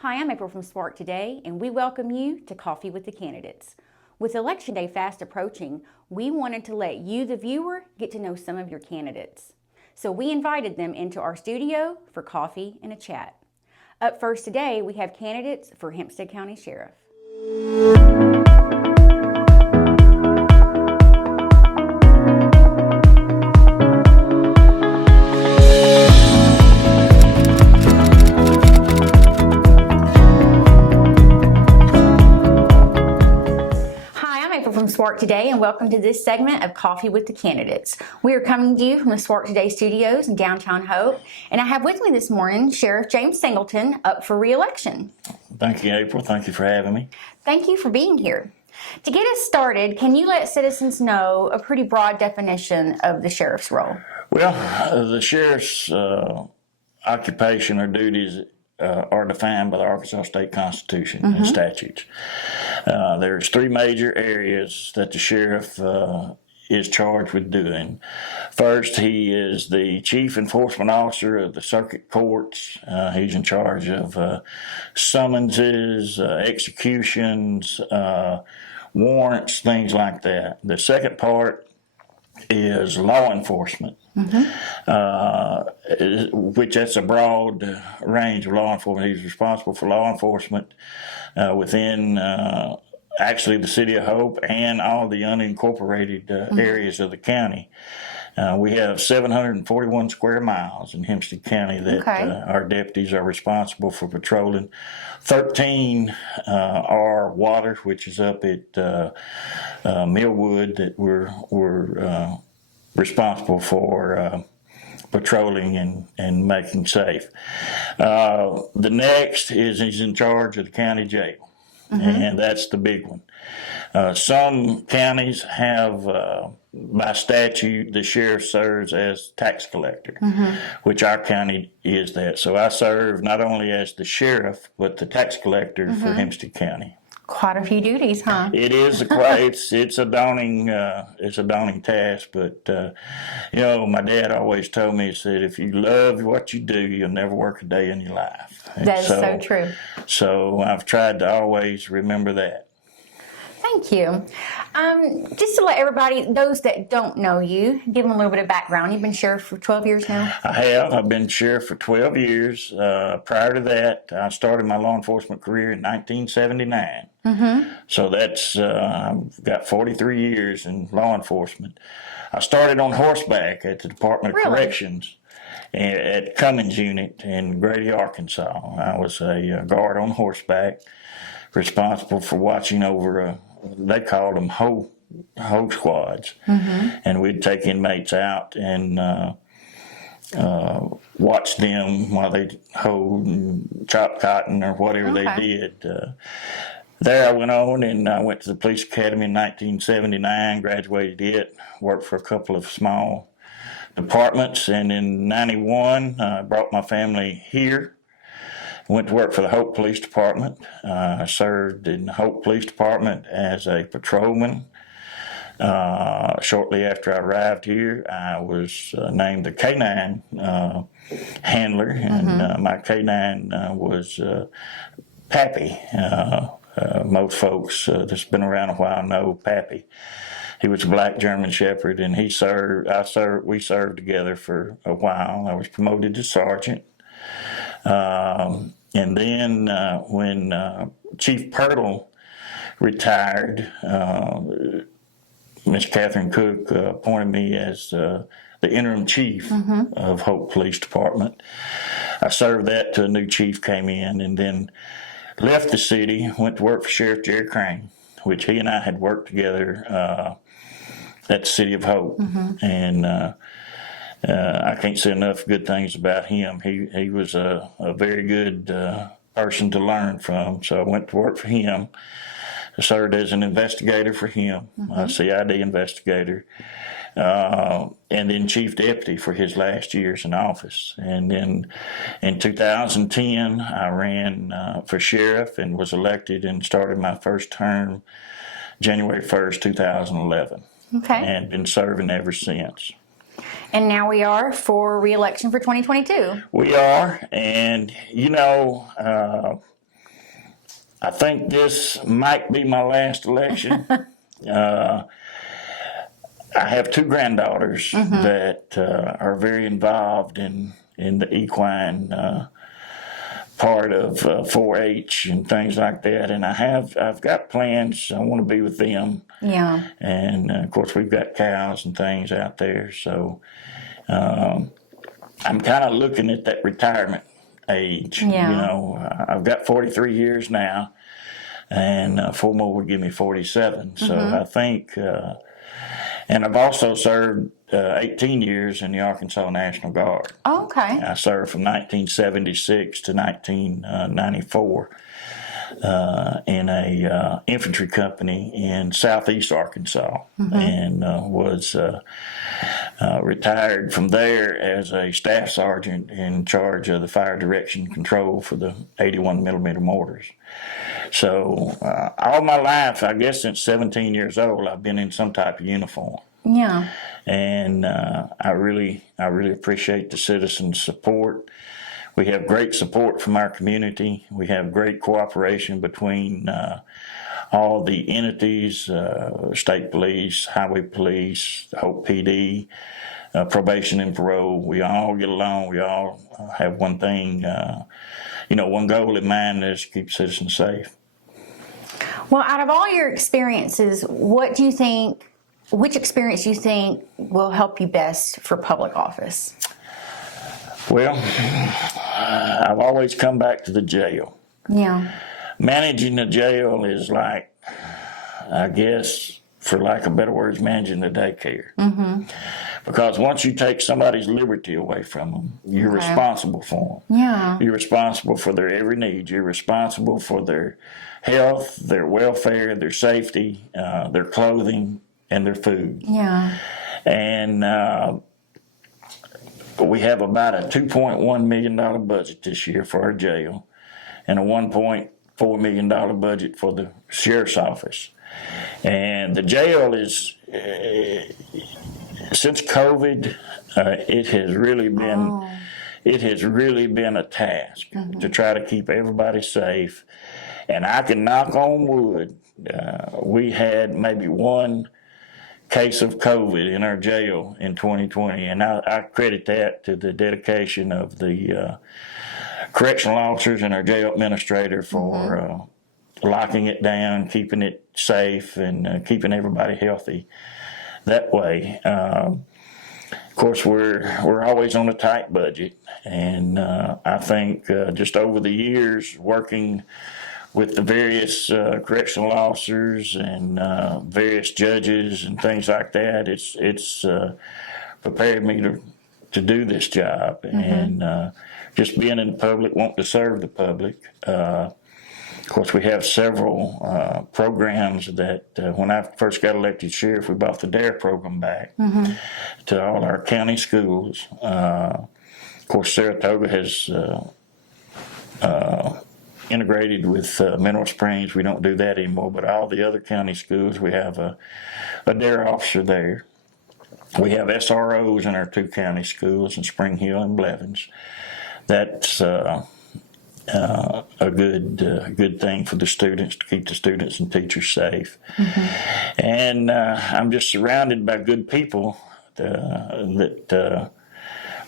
Hi, I'm April from Spark Today, and we welcome you to Coffee with the Candidates. With Election Day fast approaching, we wanted to let you, the viewer, get to know some of your candidates. So we invited them into our studio for coffee and a chat. Up first today, we have candidates for Hempstead County Sheriff. From Spark Today, and welcome to this segment of Coffee with the Candidates. We are coming to you from the Spark Today studios in downtown Hope, and I have with me this morning Sheriff James Singleton, up for re-election. Thank you, April. Thank you for having me. Thank you for being here. To get us started, can you let citizens know a pretty broad definition of the sheriff's role? Well, the sheriff's occupation or duties are defined by the Arkansas State Constitution and statutes. There's three major areas that the sheriff is charged with doing. First, he is the chief enforcement officer of the circuit courts. He's in charge of summonses, executions, warrants, things like that. The second part is law enforcement, which that's a broad range of law enforcement. He's responsible for law enforcement within actually the city of Hope and all the unincorporated areas of the county. We have 741 square miles in Hempstead County that our deputies are responsible for patrolling. 13 are water, which is up at Millwood, that we're responsible for patrolling and making safe. The next is he's in charge of the county jail, and that's the big one. Some counties have, by statute, the sheriff serves as tax collector, which our county is that. So I serve not only as the sheriff, but the tax collector for Hempstead County. Quite a few duties, huh? It is it's a daunting task, but you know, my dad always told me, he said, if you love what you do, you'll never work a day in your life. That is so true. So I've tried to always remember that. Thank you. Just to let everybody, those that don't know you, give them a little bit of background. You've been sheriff for 12 years now? I have. I've been sheriff for 12 years. Prior to that, I started my law enforcement career in 1979. So that's, I've got 43 years in law enforcement. I started on horseback at the Department of Corrections at Cummins Unit in Grady, Arkansas. I was a guard on horseback, responsible for watching over they called them hoe squads, and we'd take inmates out and watch them while they hoed and chopped cotton or whatever they did. There I went on and I went to the police academy in 1979, graduated it, worked for a couple of small departments, and in 91 I brought my family here. Went to work for the Hope Police Department. I served in the Hope Police Department as a patrolman. Shortly after I arrived here, I was named the K-9 handler, and my K-9 was Pappy. Most folks that's been around a while know Pappy. He was a black German Shepherd, and we served together for a while. I was promoted to sergeant. And then when Chief Pirtle retired, Miss Catherine Cook appointed me as the interim chief of Hope Police Department. I served that till a new chief came in, and then left the city, went to work for Sheriff Jerry Crane, which he and I had worked together at the City of Hope. And I can't say enough good things about him. He was a very good person to learn from. So I went to work for him. I served as an investigator for him, a CID investigator, and then chief deputy for his last years in office. And then in 2010, I ran for sheriff and was elected and started my first term January 1st, 2011. And been serving ever since. And now we are for re-election for 2022. We are, and you know, I think this might be my last election. I have two granddaughters that are very involved in the equine part of 4-H and things like that, and I've got plans. I want to be with them. Yeah. And of course, we've got cows and things out there, so I'm kind of looking at that retirement age. Yeah. You know, I've got 43 years now, and 4 more would give me 47. So I think. And I've also served 18 years in the Arkansas National Guard. Oh, okay. I served from 1976 to 1994 in a infantry company in southeast Arkansas, and was retired from there as a staff sergeant in charge of the fire direction control for the 81 millimeter mortars. So all my life, I guess since 17 years old, I've been in some type of uniform. Yeah. And I really appreciate the citizens' support. We have great support from our community. We have great cooperation between all the entities, state police, highway police, Hope PD, probation and parole. We all get along. We all have one thing, one goal in mind, is to keep citizens safe. Well, out of all your experiences, which experience do you think will help you best for public office? Well, I've always come back to the jail. Yeah. Managing the jail is like, I guess, for lack of better words, managing the daycare. Because once you take somebody's liberty away from them, you're responsible for them. Yeah. You're responsible for their every need. You're responsible for their health, their welfare, their safety, their clothing, and their food. Yeah. And we have about a $2.1 million budget this year for our jail, and a $1.4 million budget for the sheriff's office. And the jail is, since COVID, it has really been a task to try to keep everybody safe. And I can knock on wood. We had maybe one case of COVID in our jail in 2020, and I credit that to the dedication of the correctional officers and our jail administrator for locking it down, keeping it safe, and keeping everybody healthy that way. Of course, we're always on a tight budget, and I think just over the years working with the various correctional officers and various judges and things like that, it's prepared me to do this job. And just being in the public, wanting to serve the public. Of course, we have several programs that when I first got elected sheriff, we brought the DARE program back to all our county schools. Of course, Saratoga has integrated with Mineral Springs. We don't do that anymore, but all the other county schools, we have a DARE officer there. We have SROs in our 2 county schools in Spring Hill and Blevins. That's a good thing for the students, to keep the students and teachers safe. And I'm just surrounded by good people that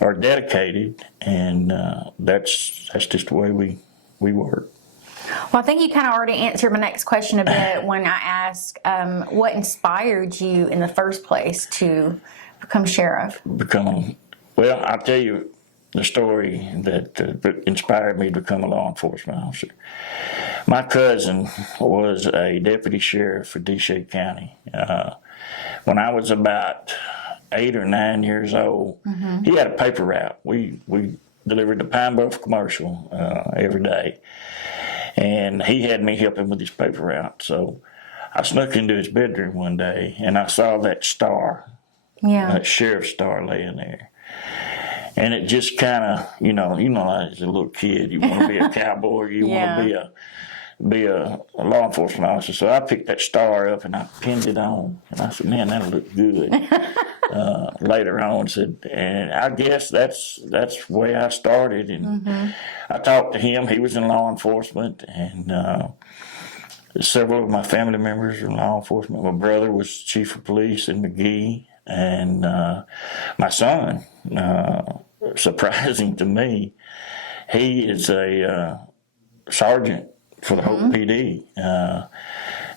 are dedicated, and that's just the way we work. Well, I think you kind of already answered my next question a bit when I asked what inspired you in the first place to become sheriff? Well, I'll tell you the story that inspired me to become a law enforcement officer. My cousin was a deputy sheriff for DeShay County. When I was about 8 or 9 years old, he had a paper route. We delivered the Pine Bluff commercial every day. And he had me help him with his paper route. So I snuck into his bedroom one day, and I saw that star, that sheriff's star laying there. And it just kind of, as a little kid, you want to be a cowboy, you want to be be a law enforcement officer. So I picked that star up and I pinned it on. And I said, man, that'll look good. Later on, and I guess that's the way I started. And I talked to him. He was in law enforcement, and several of my family members were in law enforcement. My brother was chief of police in McGee, and my son, surprising to me, he is a sergeant for the Hope PD.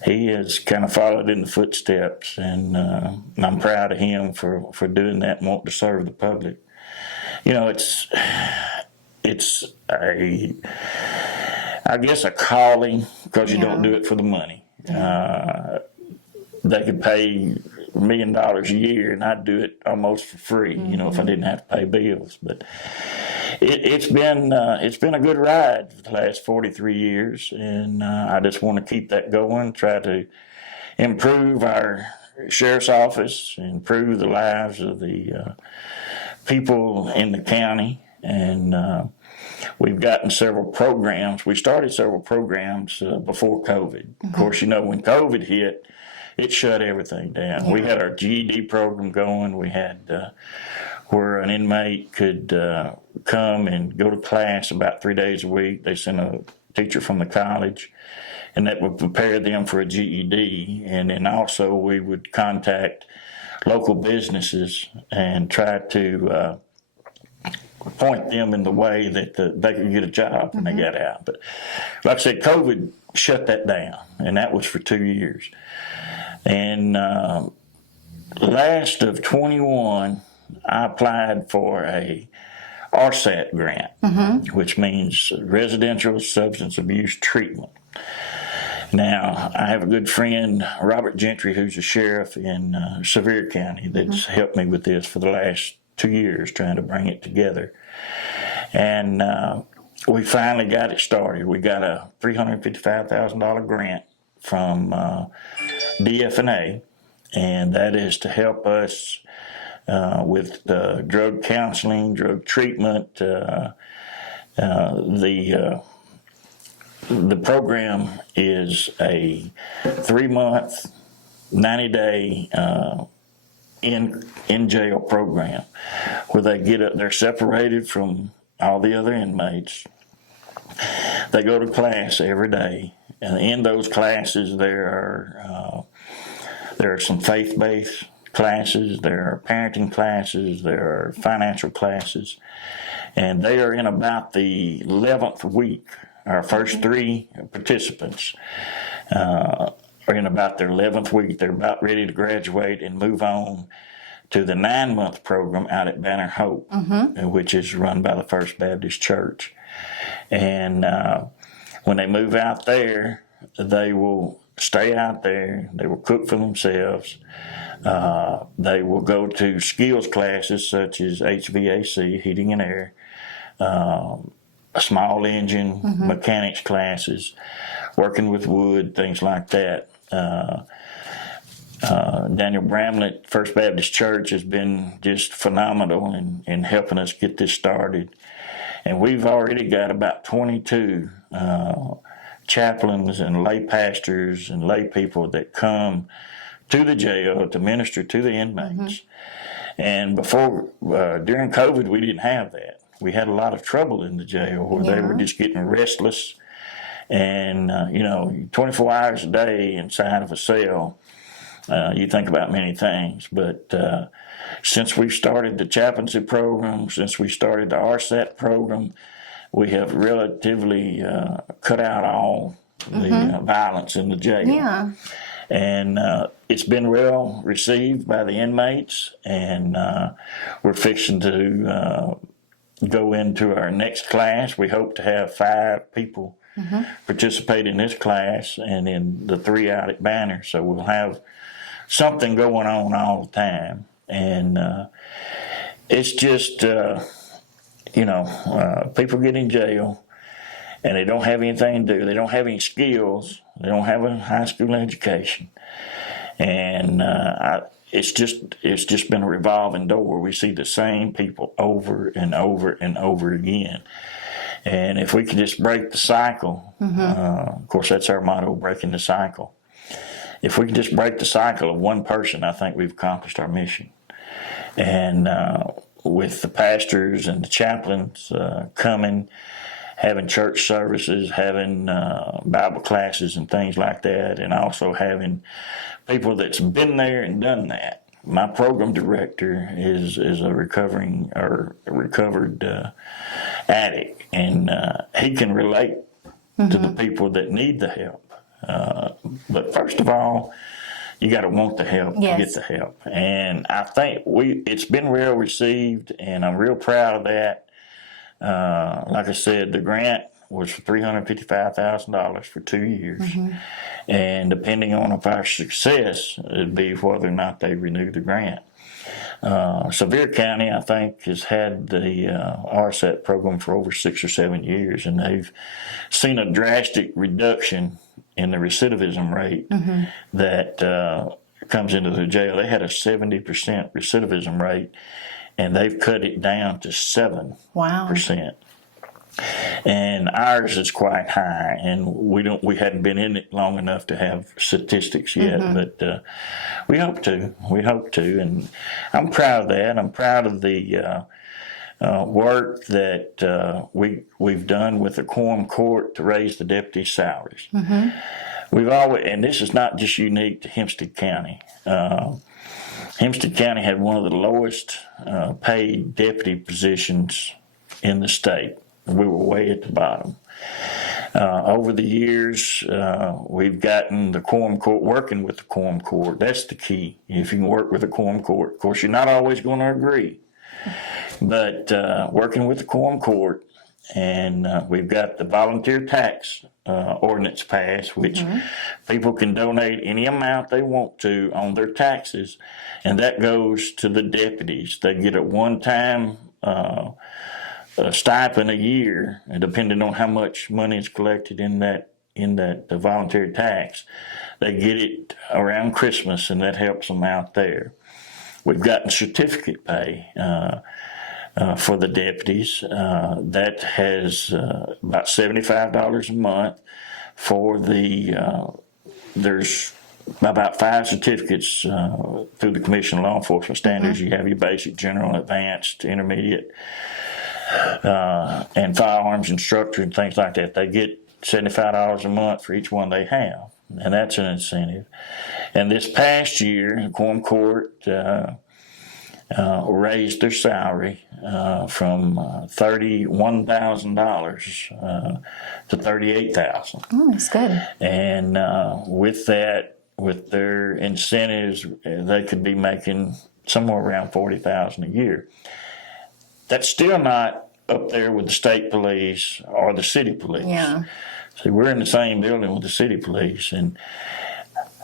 He has kind of followed in the footsteps, and I'm proud of him for doing that and wanting to serve the public. You know, it's I guess a calling, because you don't do it for the money. They could pay $1 million a year, and I'd do it almost for free. You know, if I didn't have to pay bills. But it's been a good ride for the last 43 years, and I just want to keep that going. Try to improve our sheriff's office, improve the lives of the people in the county, and we've gotten several programs. We started several programs before COVID. Of course, you know, when COVID hit, it shut everything down. We had our GED program going. We had where an inmate could come and go to class about 3 days a week. They sent a teacher from the college, and that would prepare them for a GED. And then also we would contact local businesses and try to point them in the way that they could get a job when they got out. But like I said, COVID shut that down, and that was for 2 years. And last of 21, I applied for a RSAT grant, which means Residential Substance Abuse Treatment. Now, I have a good friend, Robert Gentry, who's a sheriff in Sevier County, that's helped me with this for the last 2 years, trying to bring it together. And we finally got it started. We got a $355,000 grant from DFNA, and that is to help us with drug counseling, drug treatment. The program is a 3-month, 90-day in jail program where they're separated from all the other inmates. They go to class every day, and in those classes there are some faith-based classes, there are parenting classes, there are financial classes, and they are in about the 11th week. Our first 3 participants are in about their 11th week. They're about ready to graduate and move on to the 9-month program out at Banner Hope, which is run by the First Baptist Church. And when they move out there, they will stay out there. They will cook for themselves. They will go to skills classes such as HVAC, heating and air, small engine mechanics classes, working with wood, things like that. Daniel Bramlett, First Baptist Church, has been just phenomenal in helping us get this started. And we've already got about 22 chaplains and lay pastors and lay people that come to the jail to minister to the inmates. And before, during COVID, we didn't have that. We had a lot of trouble in the jail where they were just getting restless. And, 24 hours a day inside of a cell, you think about many things. But since we've started the chaplaincy program, since we started the RSAT program, we have relatively cut out all the violence in the jail. Yeah. And it's been well received by the inmates, and we're fixing to go into our next class. We hope to have 5 people participate in this class, and then the 3 out at Banner. So we'll have something going on all the time. And it's just, people get in jail and they don't have anything to do. They don't have any skills. They don't have a high school education. And it's just been a revolving door. We see the same people over and over and over again. And if we can just break the cycle, of course, that's our motto, breaking the cycle. If we can just break the cycle of one person, I think we've accomplished our mission. And with the pastors and the chaplains coming, having church services, having Bible classes and things like that, and also having people that's been there and done that. My program director is a recovered addict, and he can relate to the people that need the help. But first of all, you got to want the help to get the help. And I think it's been well received, and I'm real proud of that. Like I said, the grant was for $355,000 for 2 years. And depending on if our success, it'd be whether or not they renew the grant. Sevier County, I think, has had the RSAT program for over 6 or 7 years, and they've seen a drastic reduction in the recidivism rate that comes into the jail. They had a 70% recidivism rate, and they've cut it down to 7%. Wow. And ours is quite high, and we hadn't been in it long enough to have statistics yet, but we hope to, and I'm proud of that. I'm proud of the work that we've done with the quorum court to raise the deputy salaries. We've always, and this is not just unique to Hempstead County. Hempstead County had one of the lowest paid deputy positions in the state. We were way at the bottom. Over the years, we've gotten the quorum court, working with the quorum court. That's the key. If you can work with the quorum court, of course, you're not always going to agree, but working with the quorum court, and we've got the volunteer tax ordinance passed, which people can donate any amount they want to on their taxes, and that goes to the deputies. They get a one-time stipend a year, and depending on how much money is collected in that volunteer tax, they get it around Christmas, and that helps them out there. We've gotten certificate pay for the deputies. That has about $75 a month for there's about 5 certificates through the Commission of Law Enforcement Standards. You have your basic, general, advanced, intermediate, and firearms instructor and things like that. They get $75 a month for each one they have, and that's an incentive. And this past year, the quorum court raised their salary from $31,000 to $38,000. Oh, that's good. And with that, with their incentives, they could be making somewhere around $40,000 a year. That's still not up there with the state police or the city police. Yeah. See, we're in the same building with the city police, and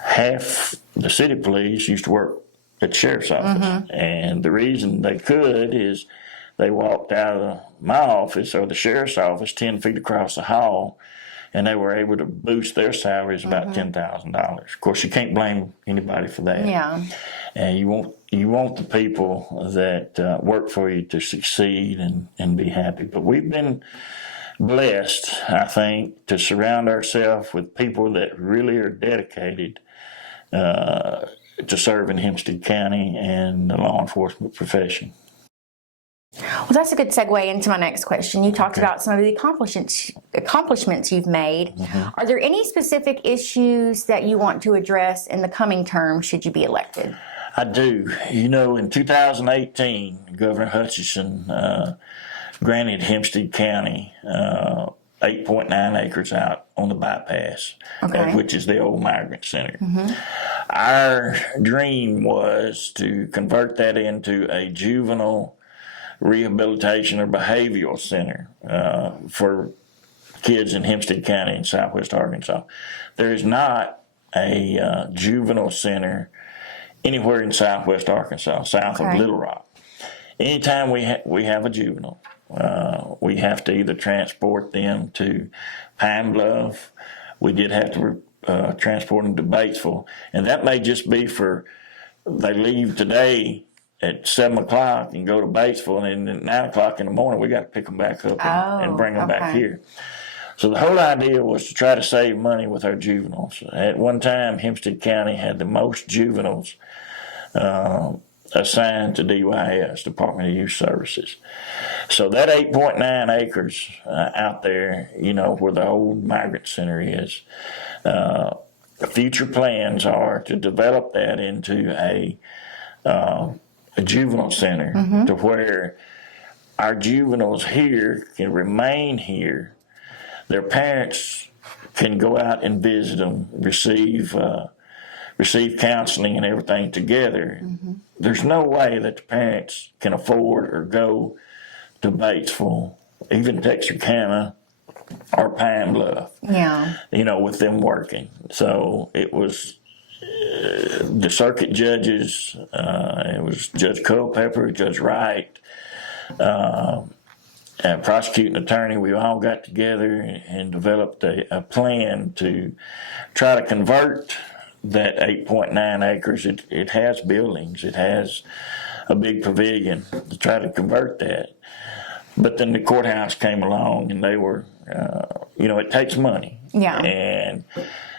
half the city police used to work at the sheriff's office. And the reason they could is they walked out of my office or the sheriff's office 10 feet across the hall, and they were able to boost their salaries about $10,000. Of course, you can't blame anybody for that. Yeah. And you want the people that work for you to succeed and be happy. But we've been blessed, I think, to surround ourselves with people that really are dedicated to serve in Hempstead County and the law enforcement profession. Well, that's a good segue into my next question. You talked about some of the accomplishments you've made. Are there any specific issues that you want to address in the coming term should you be elected? I do. You know, in 2018, Governor Hutchinson granted Hempstead County 8.9 acres out on the bypass, which is the old migrant center. Our dream was to convert that into a juvenile rehabilitation or behavioral center for kids in Hempstead County in southwest Arkansas. There is not a juvenile center anywhere in southwest Arkansas, south of Little Rock. Anytime we have a juvenile, we have to either transport them to Pine Bluff. We did have to transport them to Batesville, and that may just be for they leave today at 7 o'clock and go to Batesville, and then at 9 o'clock in the morning we got to pick them back up and bring them back here. So the whole idea was to try to save money with our juveniles. At one time, Hempstead County had the most juveniles assigned to DYS, Department of Youth Services. So that 8.9 acres out there, where the old migrant center is, future plans are to develop that into a juvenile center to where our juveniles here can remain here. Their parents can go out and visit them, receive counseling and everything together. There's no way that the parents can afford or go to Batesville, even Texarkana or Pine Bluff. Yeah. With them working. So it was the circuit judges. It was Judge Culpepper, Judge Wright, and prosecuting attorney. We all got together and developed a plan to try to convert that 8.9 acres. It has buildings. It has a big pavilion to try to convert that. But then the courthouse came along, and they were, it takes money. Yeah. And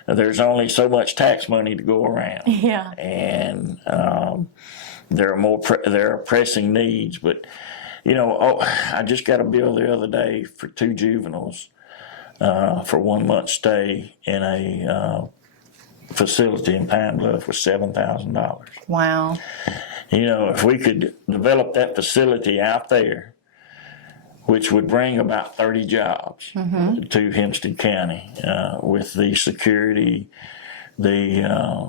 there's only so much tax money to go around. Yeah. And there are pressing needs. But, I just got a bill the other day for 2 juveniles for 1 month stay in a facility in Pine Bluff was $7,000. Wow. If we could develop that facility out there, which would bring about 30 jobs to Hempstead County with the security, the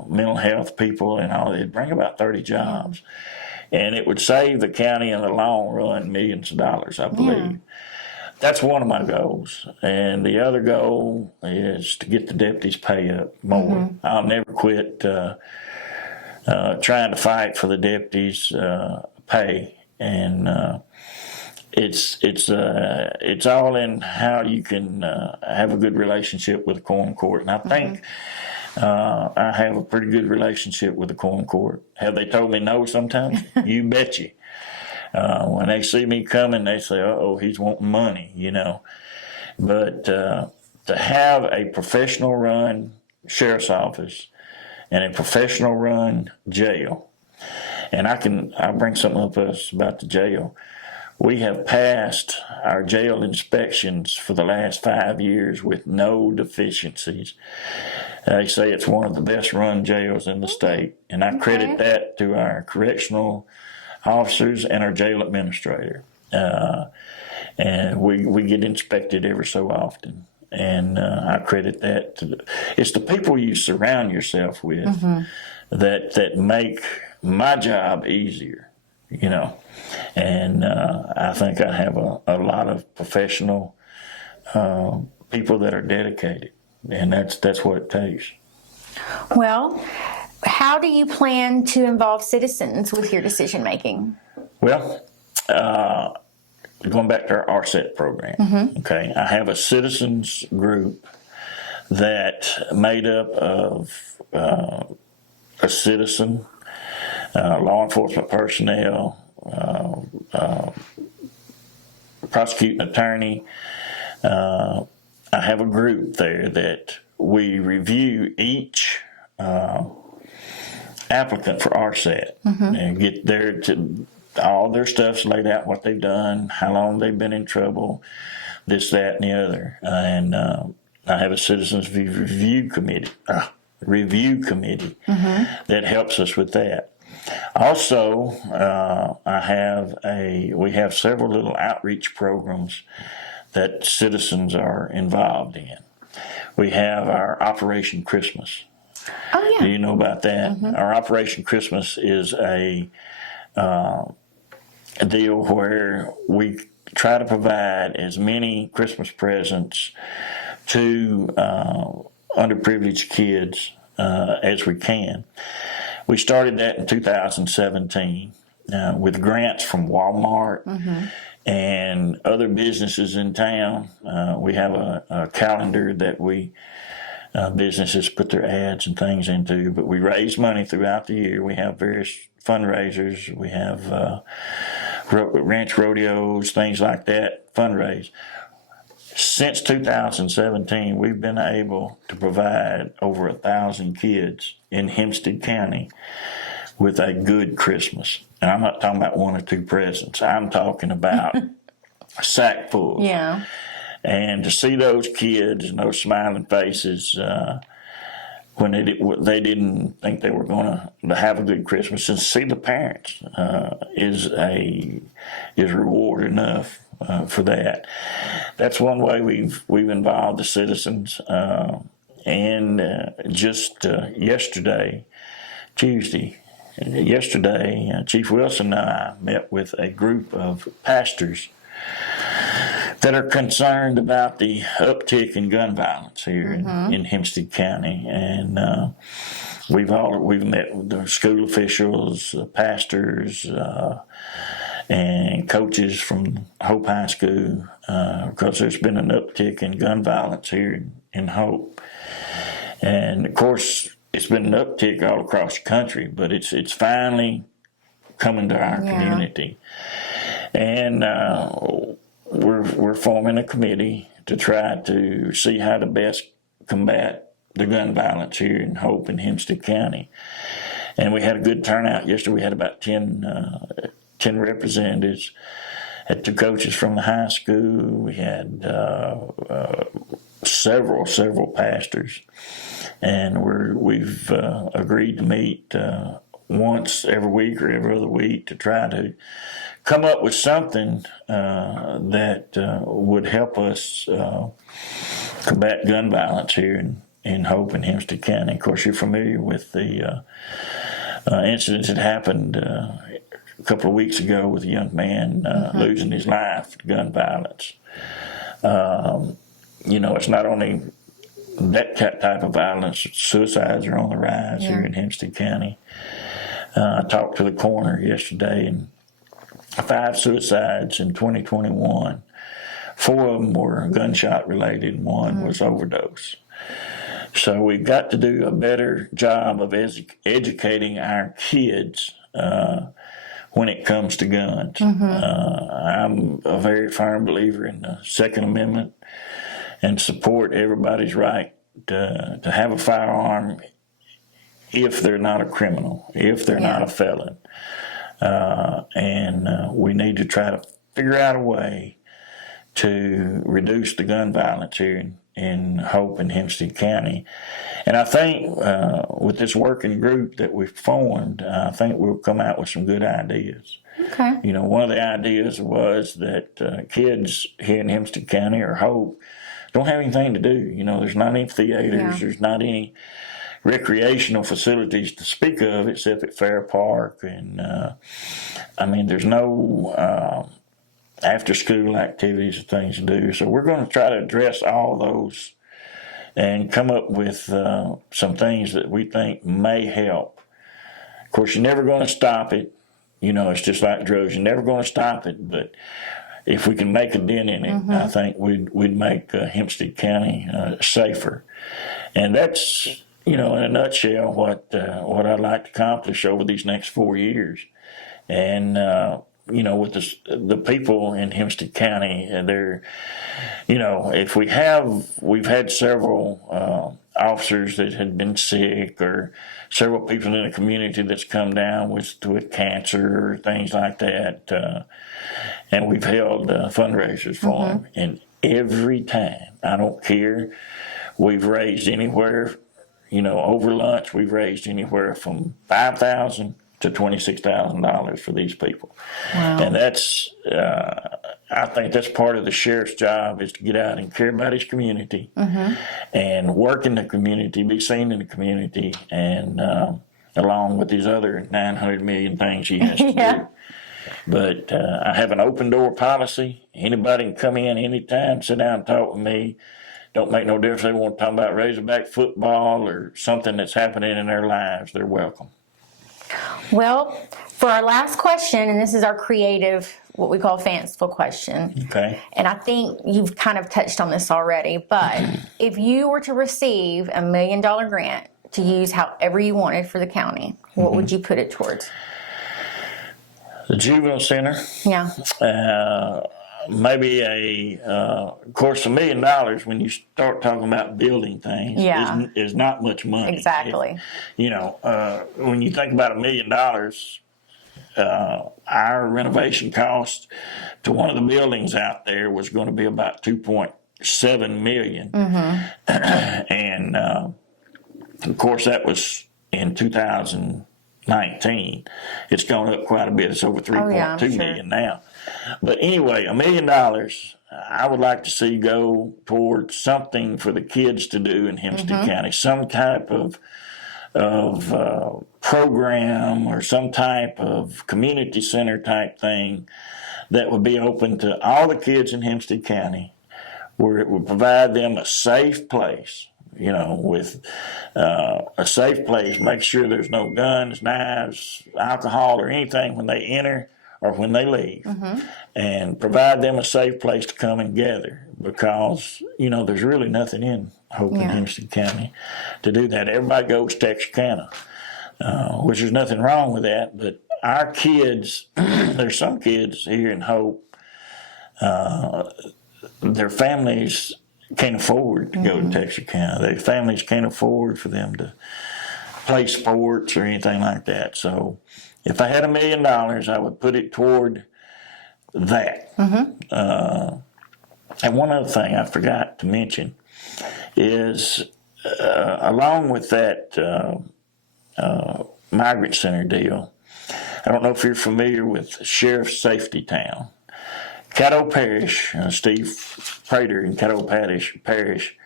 mental health people, and all. It'd bring about 30 jobs. And it would save the county in the long run millions of dollars, I believe. Yeah. That's one of my goals. And the other goal is to get the deputies' pay up more. I'll never quit trying to fight for the deputies' pay. And it's all in how you can have a good relationship with the Corn Court. And I think I have a pretty good relationship with the Corn Court. Have they told me no sometimes? You bet you. When they see me coming, they say, uh-oh, he's wanting money, But to have a professional-run sheriff's office and a professional-run jail, and I'll bring something up about the jail. We have passed our jail inspections for the last 5 years with no deficiencies. They say it's one of the best-run jails in the state, and I credit that to our correctional officers and our jail administrator. And we get inspected every so often, and I credit that to it's the people you surround yourself with that make my job easier, And I think I have a lot of professional people that are dedicated, and that's what it takes. Well, how do you plan to involve citizens with your decision making? Well, going back to our RSET program, okay, I have a citizens group that made up of a citizen, law enforcement personnel, prosecuting attorney. I have a group there that we review each applicant for RSET and get there to all their stuff's laid out, what they've done, how long they've been in trouble, this, that, and the other. And I have a citizens review committee that helps us with that. Also, we have several little outreach programs that citizens are involved in. We have our Operation Christmas. Oh, yeah. Do you know about that? Our Operation Christmas is a deal where we try to provide as many Christmas presents to underprivileged kids as we can. We started that in 2017 with grants from Walmart and other businesses in town. We have a calendar that businesses put their ads and things into, but we raise money throughout the year. We have various fundraisers. We have ranch rodeos, things like that, fundraise. Since 2017, we've been able to provide over 1,000 kids in Hempstead County with a good Christmas. And I'm not talking about one or two presents. I'm talking about sackfuls. Yeah. And to see those kids and those smiling faces when they didn't think they were going to have a good Christmas, and see the parents is reward enough for that. That's one way we've involved the citizens. And just yesterday, Chief Wilson and I met with a group of pastors that are concerned about the uptick in gun violence here in Hempstead County, and we've met with the school officials, pastors, and coaches from Hope High School, because there's been an uptick in gun violence here in Hope, and of course it's been an uptick all across the country, but it's finally coming to our community, and we're forming a committee to try to see how to best combat the gun violence here in Hope and Hempstead County. And we had a good turnout yesterday. We had about 10 representatives, had 2 coaches from the high school. We had several pastors, and we've agreed to meet once every week or every other week to try to come up with something that would help us combat gun violence here in Hope and Hempstead County. Of course, you're familiar with the incidents that happened a couple of weeks ago with a young man losing his life to gun violence. It's not only that type of violence, suicides are on the rise here in Hempstead County. I talked to the coroner yesterday, and 5 suicides in 2021. 4 of them were gunshot related, and 1 was overdose. So we've got to do a better job of educating our kids when it comes to guns. I'm a very firm believer in the Second Amendment and support everybody's right to have a firearm if they're not a criminal, if they're not a felon. And we need to try to figure out a way to reduce the gun violence here in Hope and Hempstead County. And I think with this working group that we've formed, I think we'll come out with some good ideas. Okay. One of the ideas was that kids here in Hempstead County or Hope don't have anything to do. There's not any theaters, there's not any recreational facilities to speak of except at Fair Park, and there's no after school activities and things to do. So we're going to try to address all those and come up with some things that we think may help. Of course, you're never going to stop it. It's just like drugs. You're never going to stop it, but if we can make a dent in it, I think we'd make Hempstead County safer. And that's in a nutshell, what I'd like to accomplish over these next 4 years. And, with the people in Hempstead County, we've had several officers that had been sick, or several people in the community that's come down with cancer or things like that. And we've held fundraisers for them. And every time, I don't care, we've raised anywhere, over lunch, we've raised anywhere from $5,000 to $26,000 for these people. Wow. And that's, I think that's part of the sheriff's job, is to get out and care about his community and work in the community, be seen in the community, and along with these other 900 million things he has to do. But I have an open door policy. Anybody can come in anytime, sit down and talk with me. Don't make no difference. They want to talk about Razorback football or something that's happening in their lives, they're welcome. Well, for our last question, and this is our creative, what we call fanciful question. Okay. And I think you've kind of touched on this already, but if you were to receive a $1 million grant to use however you wanted for the county, what would you put it towards? The juvenile center. Yeah. Maybe of course, $1 million when you start talking about building things is not much money. Exactly. When you think about $1 million, our renovation cost to one of the buildings out there was going to be about $2.7 million. And of course, that was in 2019. It's gone up quite a bit. It's over $3.2 million now. But anyway, $1 million I would like to see go towards something for the kids to do in Hempstead County, some type of program or some type of community center type thing that would be open to all the kids in Hempstead County, where it would provide them a safe place, with a safe place, make sure there's no guns, knives, alcohol, or anything when they enter or when they leave, and provide them a safe place to come and gather, because, there's really nothing in Hope in Hempstead County to do that. Everybody goes to Texarkana, which there's nothing wrong with that, but our kids, there's some kids here in Hope, their families can't afford to go to Texarkana. Their families can't afford for them to play sports or anything like that. So if I had $1 million, I would put it toward that. And one other thing I forgot to mention is, along with that migrant center deal, I don't know if you're familiar with Sheriff's Safety Town. Caddo Parish, Steve Prater in Caddo Parish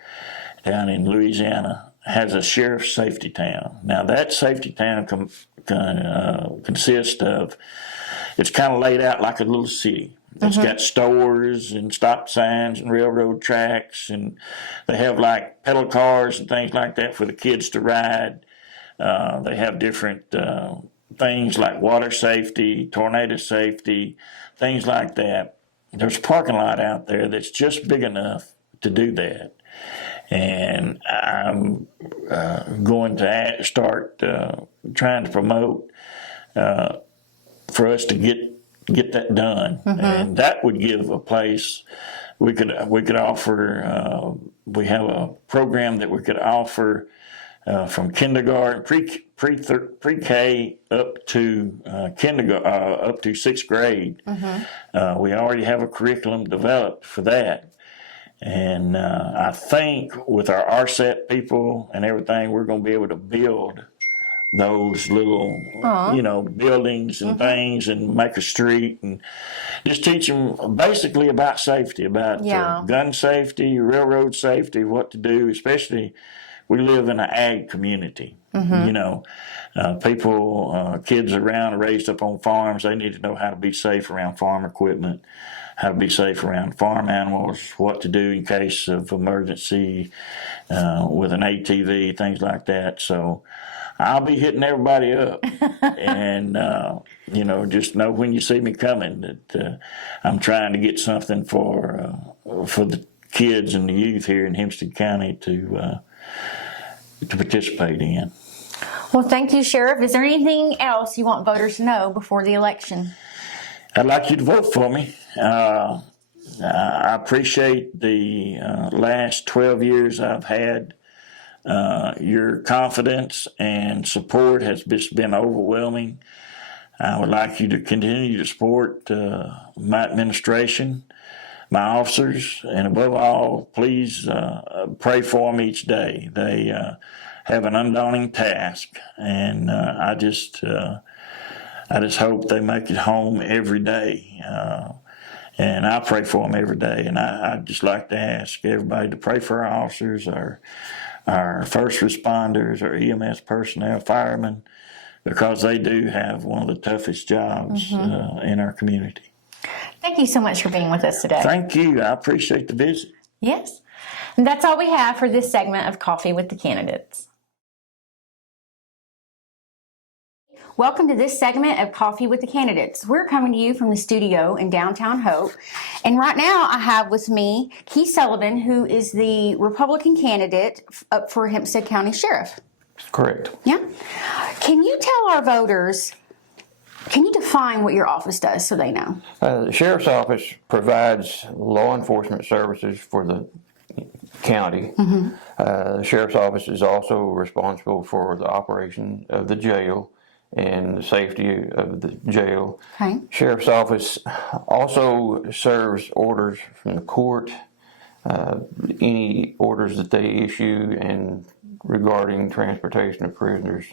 down in Louisiana has a Sheriff's Safety Town. Now that safety town consists of, it's kind of laid out like a little city. It's got stores and stop signs and railroad tracks, and they have like pedal cars and things like that for the kids to ride. They have different things like water safety, tornado safety, things like that. There's a parking lot out there that's just big enough to do that. And I'm going to start trying to promote for us to get that done, and that would give a place we could offer. We have a program that we could offer from kindergarten, pre-K up to kindergarten, up to 6th grade. We already have a curriculum developed for that. And I think with our RSET people and everything, we're going to be able to build those little, buildings and things, and make a street, and just teach them basically about safety, about gun safety, railroad safety, what to do, especially we live in an ag community. Kids around, raised up on farms, they need to know how to be safe around farm equipment, how to be safe around farm animals, what to do in case of emergency with an ATV, things like that. So I'll be hitting everybody up, and just know when you see me coming that I'm trying to get something for the kids and the youth here in Hempstead County to participate in. Well, thank you, Sheriff. Is there anything else you want voters to know before the election? I'd like you to vote for me. I appreciate the last 12 years I've had. Your confidence and support has just been overwhelming. I would like you to continue to support my administration, my officers, and above all, please pray for them each day. They have an undaunting task, and I just hope they make it home every day. And I pray for them every day. And I'd just like to ask everybody to pray for our officers, our first responders, our EMS personnel, firemen, because they do have one of the toughest jobs in our community. Thank you so much for being with us today. Thank you. I appreciate the visit. Yes. And that's all we have for this segment of Coffee with the Candidates. Welcome to this segment of Coffee with the Candidates. We're coming to you from the studio in downtown Hope. And right now I have with me Keith Sullivan, who is the Republican candidate up for Hempstead County Sheriff. Correct. Yeah. Can you tell our voters Can you define what your office does so they know? The Sheriff's Office provides law enforcement services for the county. The Sheriff's Office is also responsible for the operation of the jail and the safety of the jail. Okay. Sheriff's Office also serves orders from the court, any orders that they issue, and regarding transportation of prisoners.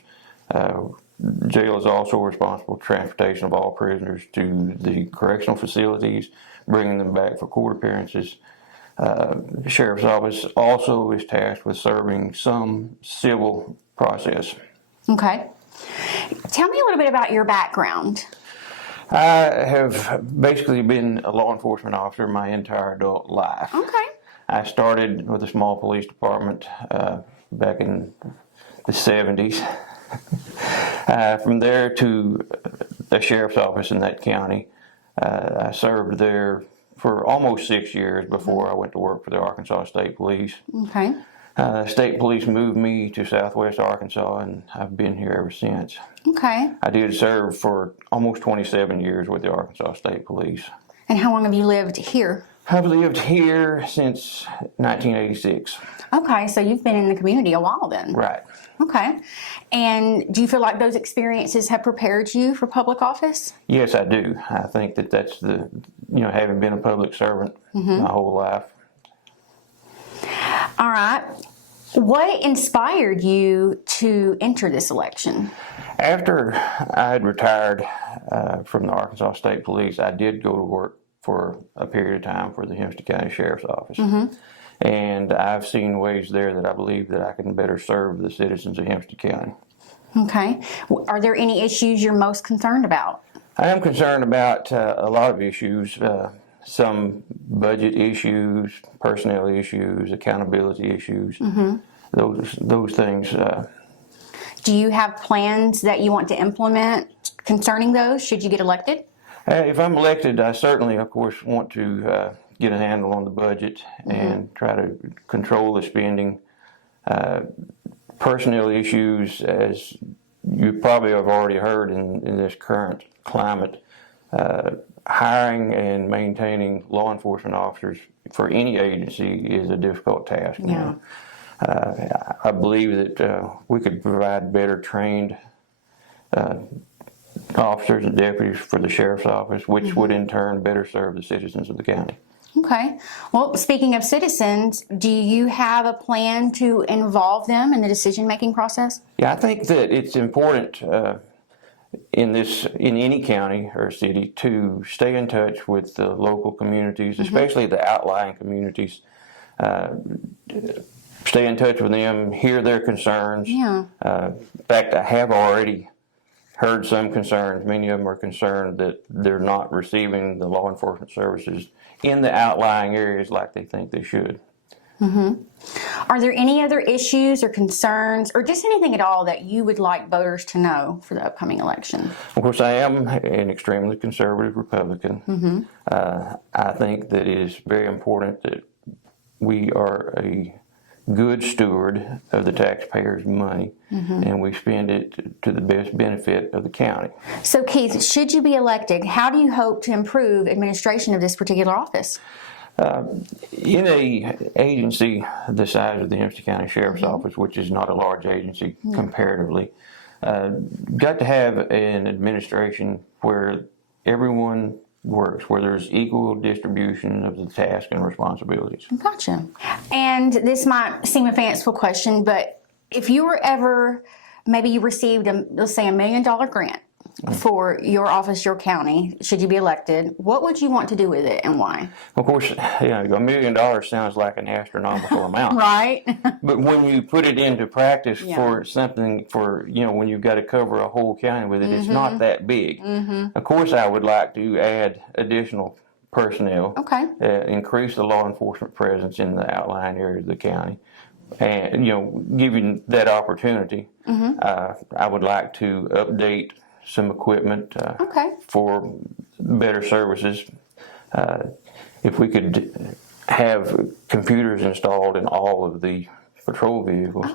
Jail is also responsible for transportation of all prisoners to the correctional facilities, bringing them back for court appearances. The Sheriff's Office also is tasked with serving some civil process. Okay. Tell me a little bit about your background. I have basically been a law enforcement officer my entire adult life. Okay. I started with a small police department back in the 70s. From there to the Sheriff's Office in that county. I served there for almost 6 years before I went to work for the Arkansas State Police. Okay. State Police moved me to Southwest Arkansas, and I've been here ever since. Okay. I did serve for almost 27 years with the Arkansas State Police. And how long have you lived here? I've lived here since 1986. Okay, so you've been in the community a while then. Right. Okay. And do you feel like those experiences have prepared you for public office? Yes, I do. I think that that's having been a public servant my whole life. All right. What inspired you to enter this election? After I had retired from the Arkansas State Police, I did go to work for a period of time for the Hempstead County Sheriff's Office. And I've seen ways there that I believe that I can better serve the citizens of Hempstead County. Okay. Are there any issues you're most concerned about? I am concerned about a lot of issues, some budget issues, personnel issues, accountability issues, those things. Do you have plans that you want to implement concerning those should you get elected? If I'm elected, I certainly, of course, want to get a handle on the budget and try to control the spending. Personnel issues, as you probably have already heard in this current climate, hiring and maintaining law enforcement officers for any agency is a difficult task. Yeah. I believe that we could provide better trained officers and deputies for the Sheriff's Office, which would in turn better serve the citizens of the county. Okay. Well, speaking of citizens, do you have a plan to involve them in the decision-making process? Yeah, I think that it's important in any county or city to stay in touch with the local communities, especially the outlying communities. Stay in touch with them, hear their concerns. Yeah. In fact, I have already heard some concerns. Many of them are concerned that they're not receiving the law enforcement services in the outlying areas like they think they should. Are there any other issues or concerns or just anything at all that you would like voters to know for the upcoming election? Of course, I am an extremely conservative Republican. I think that it is very important that we are a good steward of the taxpayers' money, and we spend it to the best benefit of the county. So, Keith, should you be elected, how do you hope to improve administration of this particular office? In a agency the size of the Hempstead County Sheriff's Office, which is not a large agency comparatively, got to have an administration where everyone works, where there's equal distribution of the task and responsibilities. Gotcha. And this might seem a fanciful question, but if you were ever, maybe you received, let's say, $1 million grant for your office, your county, should you be elected, what would you want to do with it and why? Of course, $1 million sounds like an astronomical amount. Right. But when you put it into practice for something, when you've got to cover a whole county with it, it's not that big. Of course, I would like to add additional personnel, increase the law enforcement presence in the outlying areas of the county, and, given that opportunity, I would like to update some equipment for better services. If we could have computers installed in all of the patrol vehicles,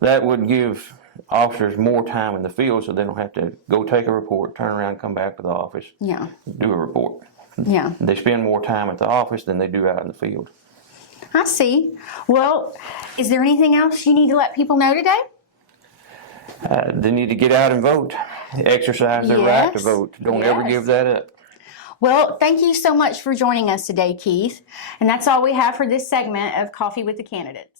that would give officers more time in the field so they don't have to go take a report, turn around, come back to the office, Yeah. do a report. Yeah. They spend more time at the office than they do out in the field. I see. Well, is there anything else you need to let people know today? They need to get out and vote, exercise their right to Yes. vote. Don't ever Yes. give that up. Well, thank you so much for joining us today, Keith. And that's all we have for this segment of Coffee with the Candidates.